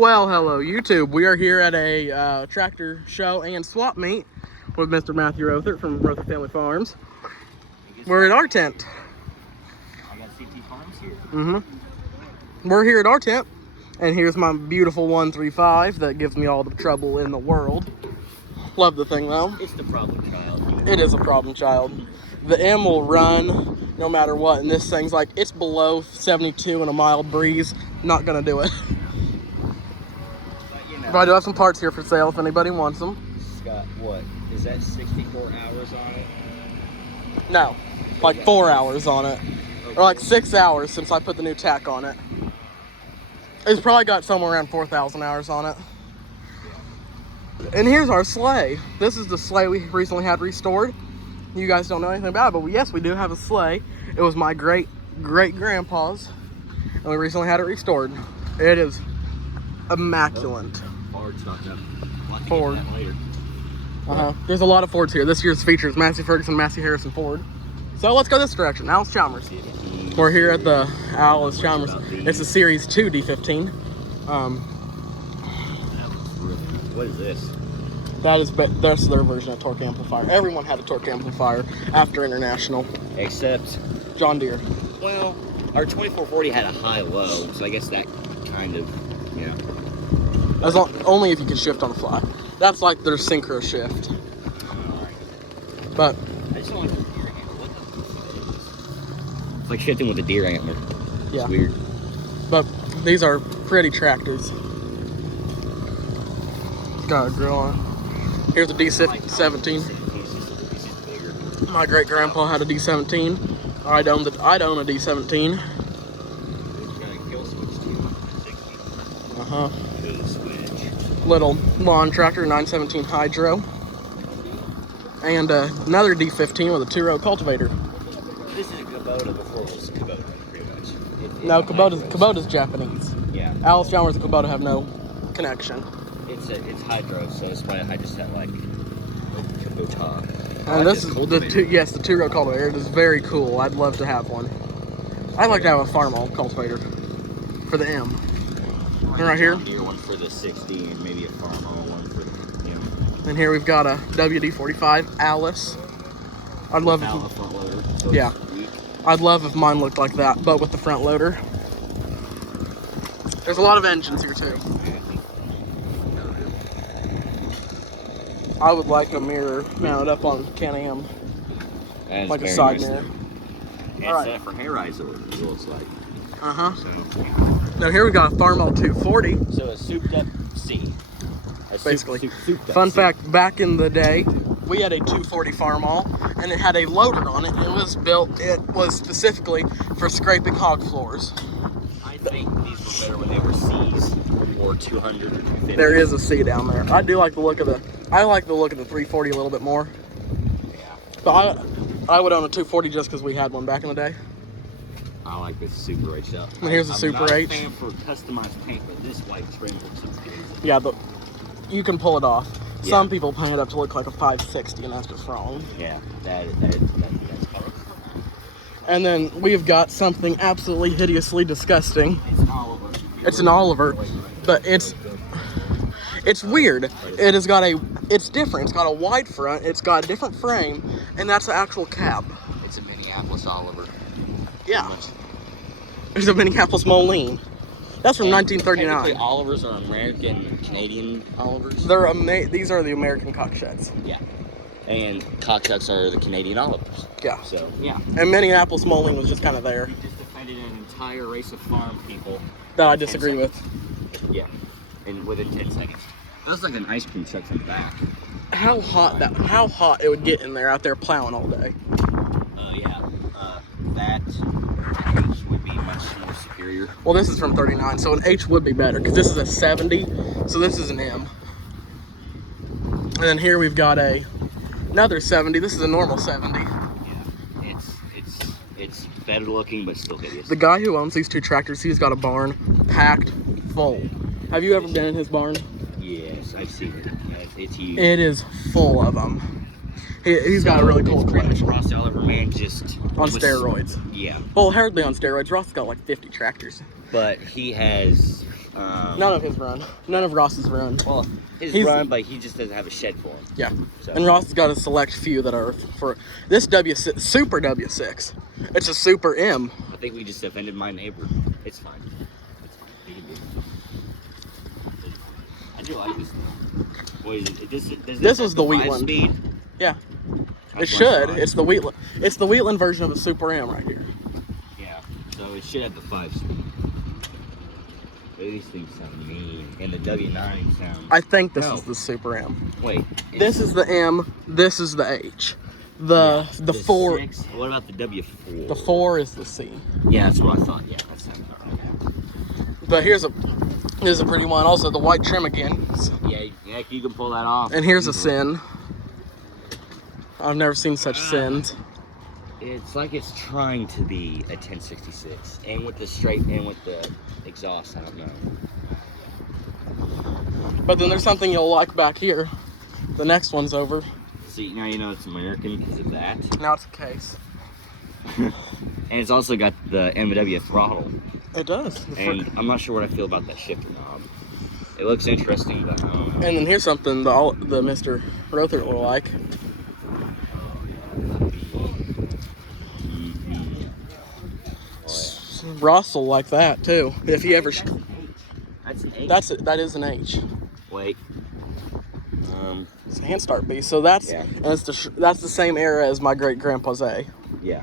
Well, hello YouTube. We are here at a tractor show and swap meet with Mr. Matthew Rothert from Rothert Family Farms. We're at our tent. I got CT Farms here. We're here at our tent, and here's my beautiful 135 that gives me all the trouble in the world. Love the thing though. It's the problem child. It is a problem child. The M will run no matter what, and this thing's like, it's below 72 and a mild breeze. Not gonna do it. But I do have some parts here for sale if anybody wants them. It's got, what, is that 64 hours on it? No, like 4 hours on it. Okay. Or like 6 hours since I put the new tack on it. It's probably got somewhere around 4,000 hours on it. And here's our sleigh. This is the sleigh we recently had restored. You guys don't know anything about it, but yes, we do have a sleigh. It was my great-great-grandpa's, and we recently had it restored. It is immaculate. Ford stocked up. We'll have to Ford. get that later. There's a lot of Fords here. This year's features Massey Ferguson, Massey Harrison Ford. So let's go this direction. Alice Chalmers. We're here at the Alice Chalmers. It's a Series 2 D15. What is this? That's their version of torque amplifier. Everyone had a torque amplifier after International. Except, John Deere. well, our 2440 had a high-low, so I guess that kind of, you know. Only if you can shift on the fly. That's like their synchro shift. But I just don't like the deer antler. What the It's like shifting with a deer antler. yeah, It's weird. but these are pretty tractors. Got a grill on it. Here's a D17. My great grandpa had a D17. I'd own a D17. Little lawn tractor, 917 Hydro. And another D15 with a 2-row cultivator. This is a Kubota before it was Kubota, pretty much. No, Kubota's Japanese. Yeah. Alice Chalmers and Kubota have no connection. It's hydro, so it's probably I just have like Kubota. And this is the 2-row cultivator. It is very cool. I'd love to have one. I'd like to have a farm-all cultivator for the M. And right here. One for the 60 and maybe a farm-all one for the M. And here we've got a WD-45 Alice. I'd love Without the front loader. So yeah. it's weak. I'd love if mine looked like that, but with the front loader. There's a lot of engines here too. I would like a mirror mounted up on Can-Am, like a side mirror. It's All right. set for hair eyes, it looks like. So. So, Now here we got a Farm-All 240. so a souped up C. Basically. Souped up Fun C. fact, back in the day, we had a 240 Farm-All, and it had a loader on it. It was specifically for scraping hog floors. I think these were better when they were C's or 200 or 250. There is a C down there. I like the look of the 340 a little bit more. Yeah. But I would own a 240 just because we had one back in the day. I like this Super H stuff. And here's the Super I'm H. not a fan for customized paint, but this white trim looks good. Yeah, but you can pull it off. Yeah. Some people paint it up to look like a 560, and that's just wrong. Yeah, that's color. And then we've got something absolutely hideously disgusting. It's an Oliver. It's an Oliver, but it's weird. It's different. It's got a wide front. It's got a different frame, and that's the actual cab. It's a Minneapolis Oliver. Yeah. There's a Minneapolis Moline. That's from 1939. Technically, Olivers are American, Canadian Olivers. These are the American cocksheds. Yeah. And cockchucks are the Canadian Olivers. Yeah. So, yeah. And Minneapolis Moline was just kind of there. You just defended an entire race of farm people. That I disagree with. Yeah. And within 10 seconds. That was like an ice cream truck from the back. How hot it would get in there out there plowing all day. Yeah. That H would be much more superior. Well, this is from 39, so an H would be better because this is a 70, so this is an M. And then here we've got another 70. This is a normal 70. Yeah. It's better looking, but still hideous. The guy who owns these two tractors, he's got a barn packed full. Have you ever been in his barn? Yes, I've seen it. It's huge. It is full of them. He's got a really cool It's pretty much collection. Ross Oliver, man, just On steroids. Yeah, Well, hardly on steroids. Ross got like 50 tractors. but he has None of his run. None of Ross's run. Well, his run, but he just doesn't have a shed for him. Yeah. So. And Ross has got a select few that are for this W6, Super W6. It's a Super M. I think we just offended my neighbor. It's fine. It's fine. He can do it. I do like this thing. What is it? This was the Wheatland. Speed? Yeah. That's It should. fine. It's the Wheatland. It's the Wheatland version of a Super M right here. Yeah. So it should have the 5 speed. But these things sound mean. And the W9 sound. I think this is the Super M. Wait. This is the M. This is the H. The 4. 6. What about the W4? The 4 is the C. Yeah, that's what I thought. Yeah, that sounds alright. But here's a pretty one. Also the white trim again. Yeah, you can pull that off. And here's a sin. I've never seen such sins. It's like it's trying to be a 1066, and with the straight and with the exhaust. I don't know. But then there's something you'll like back here. The next one's over. See, now you know it's American because of that. Now it's a case. And it's also got the MW throttle. It does. And I'm not sure what I feel about that shifter knob. It looks interesting, but I don't know. And then here's something the Mr. Rother will like. Ross will like that too. If he ever. That's an H. That is an H. Wait. It's a hand start piece. So that's and it's that's the same era as my great grandpa's A. Yeah.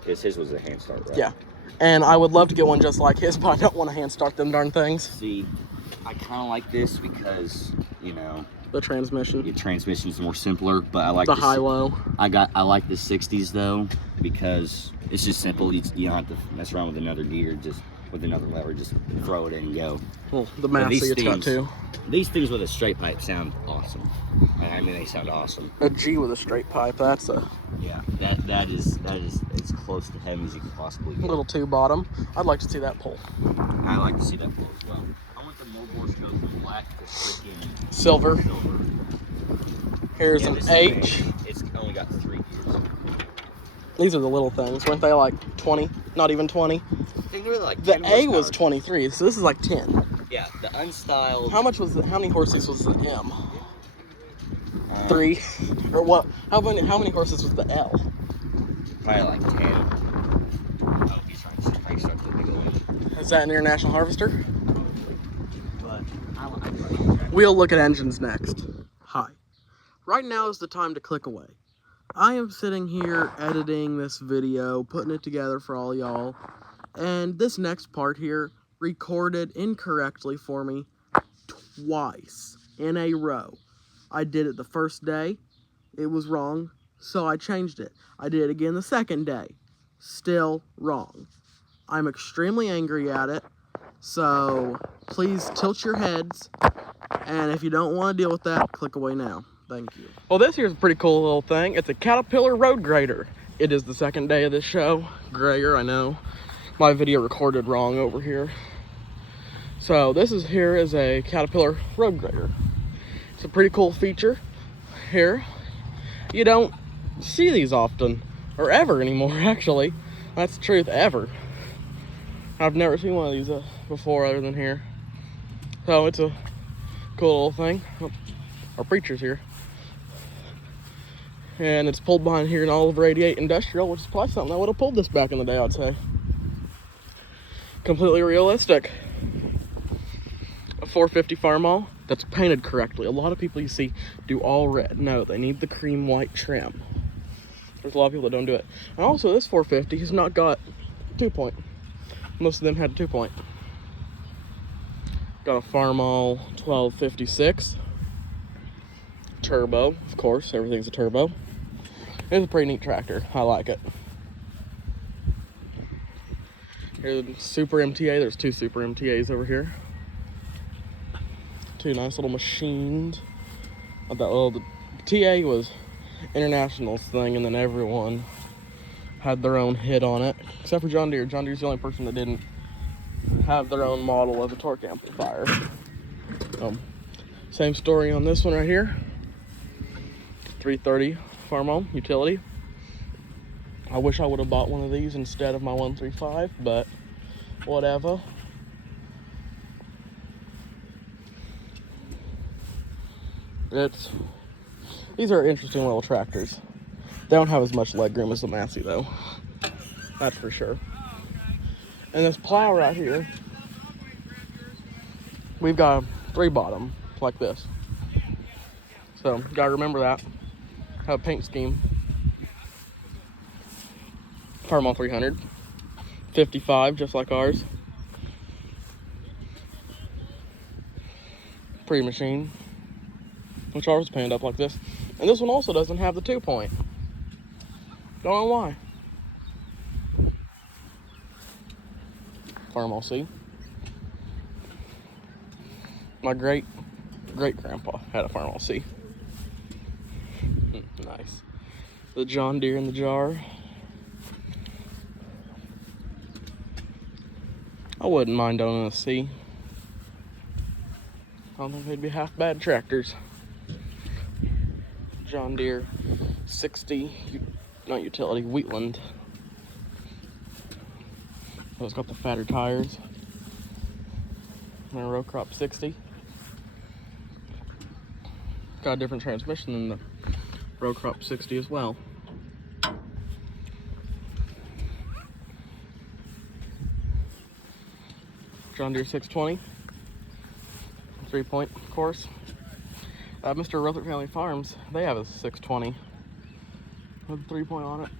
Because his was a hand start, right? Yeah. And I would love to get one just like his, but I don't want to hand start them darn things. See, I kind of like this because, you know, the transmission. The transmission's more simpler, but I like the high-low. I like the 60s though because it's just simple. You don't have to mess around with another gear, just with another lever, just throw it in and go. Well, the Massey it's got too. These things with a straight pipe sound awesome. I mean, they sound awesome. A G with a straight pipe, that's a... Yeah, that is as close to heavy as you can possibly get. Little 2 bottom. I'd like to see that pull. I like to see that pull as well. I want the Moldor scope from black to freaking silver. Here's an H. It's only got 3 gears. These are the little things. Weren't they like 20? Not even 20? I think they were like 10 The A was 23, so this is like 10. Yeah, the unstyled. How many horses was the M? 3? Or what? How many horses was the L? Probably like 10. Oh, he's trying to start the big one. Is that an International Harvester? But we'll look at engines next. Hi. Right now is the time to click away. I am sitting here editing this video, putting it together for all y'all, and this next part here recorded incorrectly for me twice in a row. I did it the first day, it was wrong, so I changed it. I did it again the second day, still wrong. I'm extremely angry at it, so please tilt your heads, and if you don't want to deal with that, click away now. Thank you. Well, this here's a pretty cool little thing. It's a Caterpillar road grader. It is the second day of this show. Grayer, I know. My video recorded wrong over here. So this here is a Caterpillar road grader. It's a pretty cool feature here. You don't see these often, or ever anymore, actually. That's the truth, ever. I've never seen one of these before other than here. So it's a cool little thing. Oh, our preacher's here. And it's pulled behind here in Oliver 88 Industrial, which is probably something that would have pulled this back in the day, I'd say. Completely realistic. A 450 Farmall that's painted correctly. A lot of people you see do all red. No, they need the cream white trim. There's a lot of people that don't do it. And also, this 450 has not got 2-point. Most of them had 2-point. Got a Farmall 1256. Turbo, of course, everything's a turbo. It's a pretty neat tractor. I like it. Here's the Super MTA. There's 2 Super MTAs over here. 2 nice little machines. The TA was International's thing, and then everyone had their own hit on it, except for John Deere. John Deere's the only person that didn't have their own model of a torque amplifier. Same story on this one right here. 330 Farmall utility. I wish I would have bought one of these instead of my 135, but whatever. These are interesting little tractors. They don't have as much leg room as the Massey though. That's for sure. And this plow right here, we've got a 3-bottom like this. So gotta remember that. Have a paint scheme. Farmall 300. 55, just like ours. Pre-machine. Which ours is painted up like this. And this one also doesn't have the 2-point. Don't know why. Farmall C. My great grandpa had a Farmall C. Nice. The John Deere in the jar. I wouldn't mind owning a C. I don't think they'd be half bad tractors. John Deere 60, not utility, Wheatland. Oh, it's got the fatter tires. And a row crop 60. Got a different transmission than the row crop 60 as well. John Deere 620. 3-point, of course. Mr. Rutherford Family Farms, they have a 620 with a 3-point on it.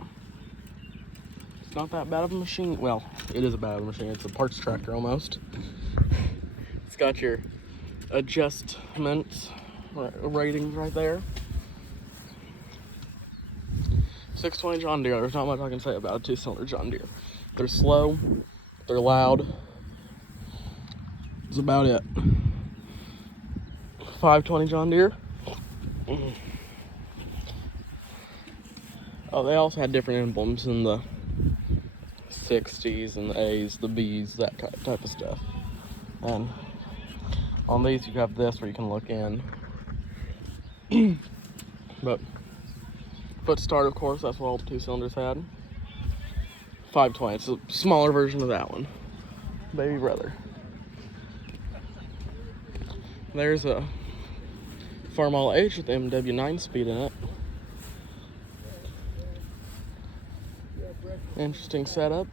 It's not that bad of a machine. Well, it is a bad machine. It's a parts tractor almost. It's got your adjustment ratings right there. 620 John Deere. There's not much I can say about a 2-cylinder John Deere. They're slow. They're loud. That's about it. 520 John Deere. Oh, they also had different emblems in the 60s and the A's, the B's, that type of stuff. And on these, you have this where you can look in. But foot start, of course, that's what all the 2-cylinders had. 520, it's a smaller version of that one. Baby brother. There's a Farmall H with MW 9-speed in it. Interesting setup.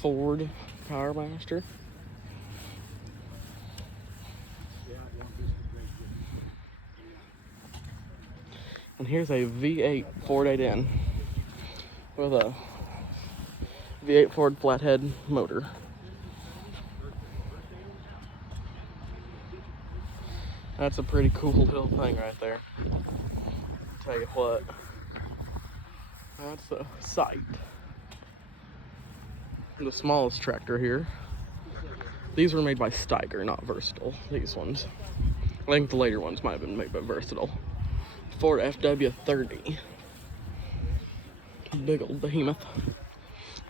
Ford Powermaster. And here's a V8 Ford 8N with a V8 Ford flathead motor. That's a pretty cool little thing right there. Tell you what, that's a sight. The smallest tractor here. These were made by Steiger, not Versatile, these ones. I think the later ones might have been made by Versatile. Ford FW30. Big old behemoth.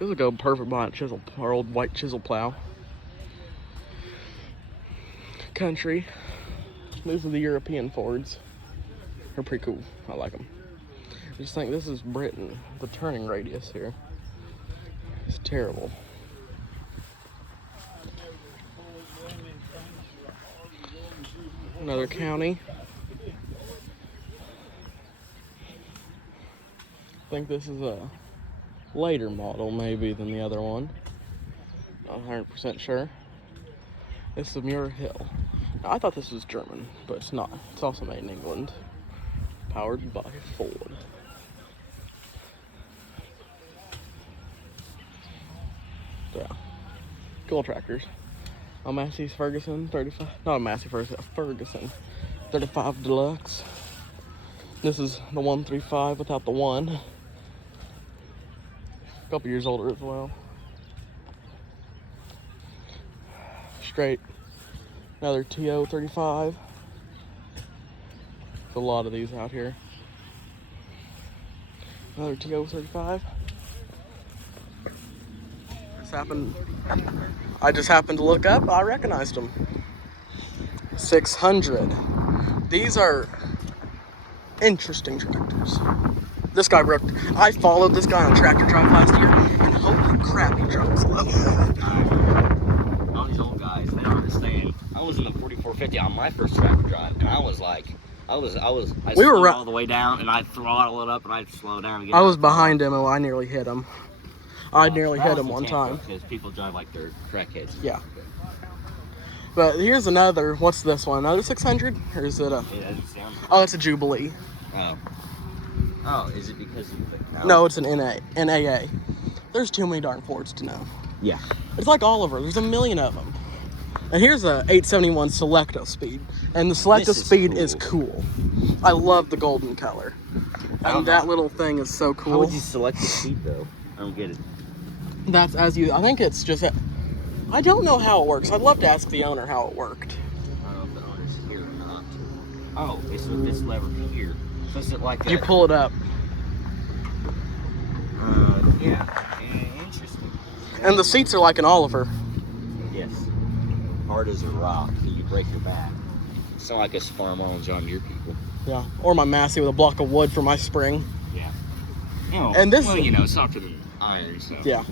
This would go perfect behind a chisel, our old white chisel plow. Country. These are the European Fords. They're pretty cool. I like them. I just think this is Britain. The turning radius here is terrible. Another county. I think this is a later model maybe than the other one. Not 100% sure. This is Muir Hill. Now, I thought this was German, but it's not. It's also made in England. Powered by Ford. Yeah. Cool tractors. A Massey Ferguson 35. Not a Massey Ferguson, a Ferguson 35 Deluxe. This is the 135 without the 1. A couple years older as well. Straight. Another TO 35. There's a lot of these out here. Another TO 35. I just happened to look up. I recognized them. 600. These are interesting tractors. This guy broke. I followed this guy on a tractor drive last year, and holy crap, he drove slow. All these old guys, they don't understand. I was in the 4450 on my first tractor drive, and I was like, I We were slowed all the way down, and I'd throttle it up, and I'd slow down again. I was behind him, and I nearly hit him. I nearly hit him one time. Because people drive like they're crackheads. Yeah. But here's another. What's this one? Another 600? Or is it a? It doesn't sound. Oh, it's a Jubilee. Oh. Oh, is it because of the? No, it's an NAA. There's too many darn Fords to know. Yeah. It's like Oliver. There's a million of them. And here's a 871 Selecto Speed. And the Selecto Speed is cool. I love the golden color. And that little thing is so cool. How would you select the speed though? I don't get it. That's as you. I think it's just. I don't know how it works. I'd love to ask the owner how it worked. I don't know if the owner's here or not. Oh, it's with this lever here. So is it like You pull it up. Yeah. Interesting. And the seats are like an Oliver. Yes. Hard as a rock. You break your back. It's not like us farm on John Deere people. Yeah. Or my Massey with a block of wood for my spring. Yeah. Oh, And this. well, you know, softer than iron, so. Yeah.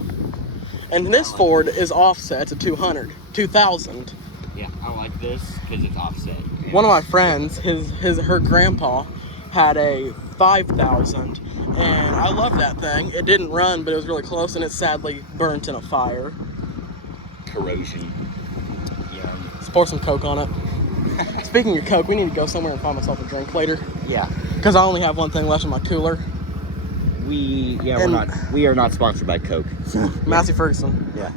And this Ford is offset. It's a 200. 2000. Yeah, I like this because it's offset. One of my friends, her grandpa had a 5000, and I love that thing. It didn't run, but it was really close, and it sadly burnt in a fire. Corrosion. Yeah. Let's pour some Coke on it. Speaking of Coke, we need to go somewhere and find myself a drink later. Yeah. Because I only have one thing left in my cooler. We are not sponsored by Coke. Massey Ferguson. Yeah.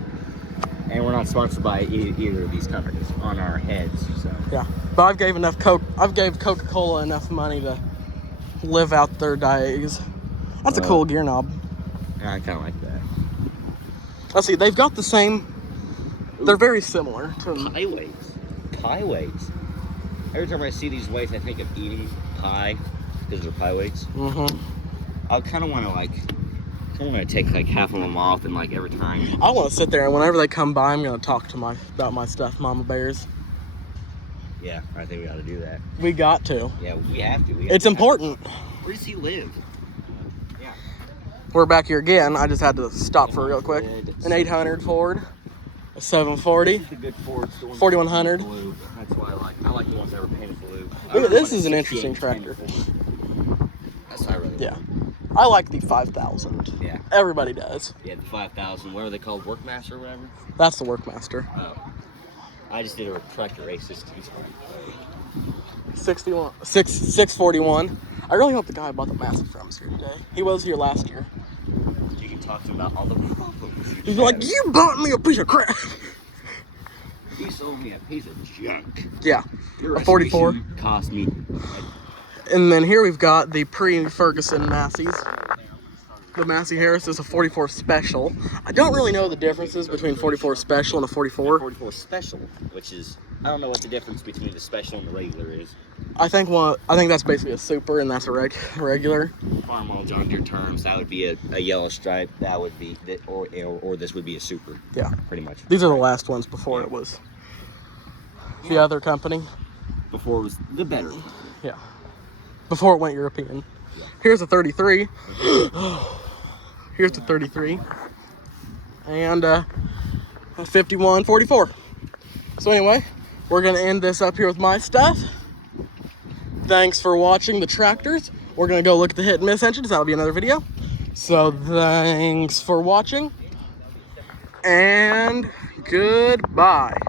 And we're not sponsored by either of these companies on our heads. So. Yeah. But I've gave Coca-Cola enough money to live out their days. That's a cool gear knob. Yeah, I kind of like that. Let's see, they've got the same. They're very similar. Pie weights. Pie weights. Every time I see these weights, I think of eating pie because they're pie weights. Mm-hmm. I kind of want to take like half of them off, and like every time. I want to sit there, and whenever they come by, I'm going to talk to about my stuff, Mama Bears. Yeah, I think we ought to do that. We got to. Yeah, we have to. It's important. Where does he live? Yeah. We're back here again. I just had to stop for real quick. An 800 Ford, a 740, The good Fords, the ones 4100. blue. That's why I like the ones that were painted blue. This is an interesting tractor. That's what I really Yeah. I like the 5000. Yeah. Everybody does. Yeah, the 5000. What are they called? Workmaster or whatever? That's the Workmaster. Oh. I just did a tractor race this Tuesday. 641. I really hope the guy I bought the Massey from is here today. He was here last year. You can talk to him about all the problems. He's like, you bought me a piece of crap. You sold me a piece of junk. Yeah. Your A 44. restoration cost me. And then here we've got the pre-Ferguson Masseys. The Massey Harris is a 44 Special. I don't really know the differences between 44 Special and a 44. 44 Special, which is, I don't know what the difference between the Special and the regular is. I think that's basically a Super, and that's a regular. Farm all John Deere terms, that would be a yellow stripe. That would be, or this would be a Super. Yeah. Pretty much. These are the last ones before it was the other company. Before it was the better. Yeah. Before it went European. Here's a 33. Here's the 33. And a 5144. So anyway, we're going to end this up here with my stuff. Thanks for watching the tractors. We're going to go look at the hit and miss engines. That'll be another video. So thanks for watching. And goodbye.